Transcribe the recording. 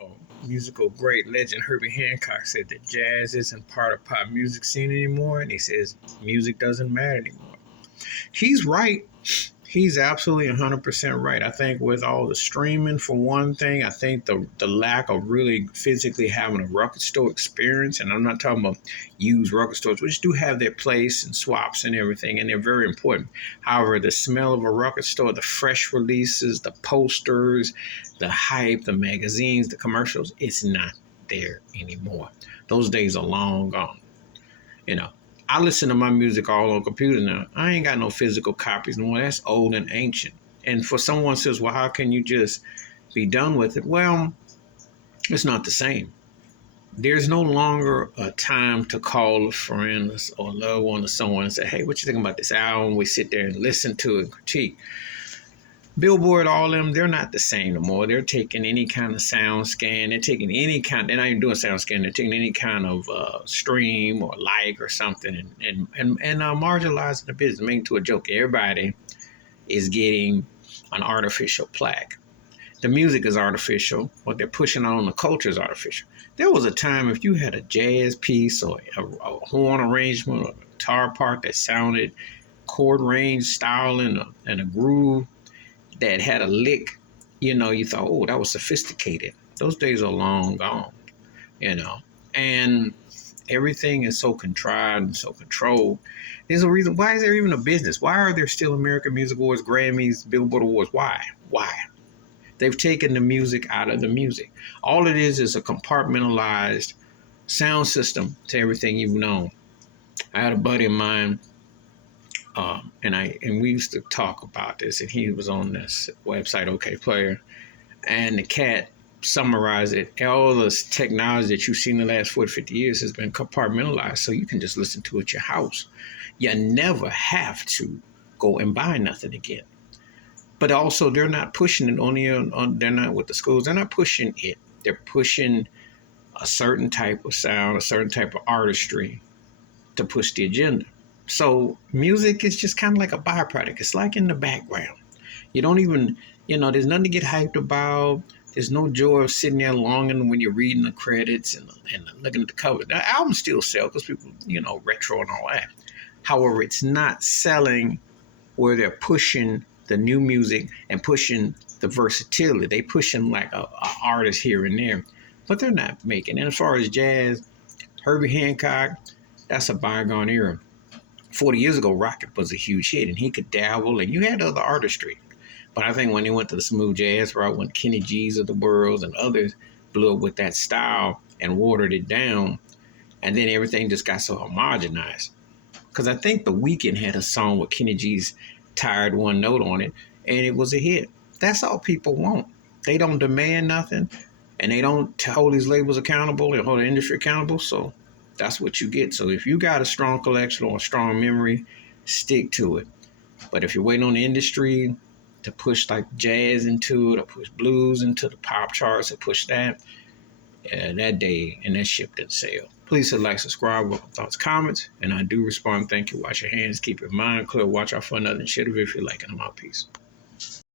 Oh, musical great legend Herbie Hancock said that jazz isn't part of pop music scene anymore, and he says music doesn't matter anymore. He's right. He's absolutely 100% right. I think with all the streaming, for one thing, I think the lack of really physically having a record store experience, and I'm not talking about used record stores, which do have their place and swaps and everything, and they're very important. However, the smell of a record store, the fresh releases, the posters, the hype, the magazines, the commercials, it's not there anymore. Those days are long gone. You know, I listen to my music all on computer now. I ain't got no physical copies no more. That's old and ancient. And for someone says, well, how can you just be done with it? Well, it's not the same. There's no longer a time to call a friend or a loved one or someone and say, hey, what you think about this album? We sit there and listen to it and critique. Billboard, all of them, they're not the same no more. They're taking any kind of sound scan. They're taking any kind. They're not even doing sound scan. They're taking any kind of stream or like or something and marginalizing the business, making it to a joke. Everybody is getting an artificial plaque. The music is artificial. What they're pushing on the culture is artificial. There was a time if you had a jazz piece or a horn arrangement or a guitar part that sounded chord range, style, and a groove that had a lick, you thought, oh, that was sophisticated. Those days are long gone, you know. And everything is so contrived and so controlled. There's a reason. Why is there even a business? Why are there still American Music Awards, Grammys, Billboard Awards? Why? Why? They've taken the music out of the music. All it is a compartmentalized sound system to everything you've known. I had a buddy of mine and we used to talk about this, and he was on this website, OK Player, and the cat summarized it. All this technology that you've seen in the last 40, 50 years has been compartmentalized, so you can just listen to it at your house. You never have to go and buy nothing again. But also, they're not pushing it they're not with the schools. They're not pushing it. They're pushing a certain type of sound, a certain type of artistry to push the agenda. So music is just kind of like a byproduct. It's like in the background. You don't even, there's nothing to get hyped about. There's no joy of sitting there longing when you're reading the credits and looking at the cover. The albums still sell because people, retro and all that. However, it's not selling where they're pushing the new music and pushing the versatility. They pushing like a artist here and there, but they're not making. And as far as jazz, Herbie Hancock, that's a bygone era. 40 years ago, Rocket was a huge hit, and he could dabble, and you had other artistry. But I think when they went to the smooth jazz route, when Kenny G's of the world and others blew up with that style and watered it down, and then everything just got so homogenized. Because I think The Weeknd had a song with Kenny G's Tired One Note on it, and it was a hit. That's all people want. They don't demand nothing, and they don't hold these labels accountable and hold the industry accountable, so that's what you get. So if you got a strong collection or a strong memory, stick to it. But if you're waiting on the industry to push like jazz into it, or push blues into the pop charts, or push that, that day and that ship didn't sail. Please hit like, subscribe, welcome thoughts, comments, and I do respond. Thank you. Wash your hands, keep your mind clear, watch out for another shit if you like, and I'm out. Peace.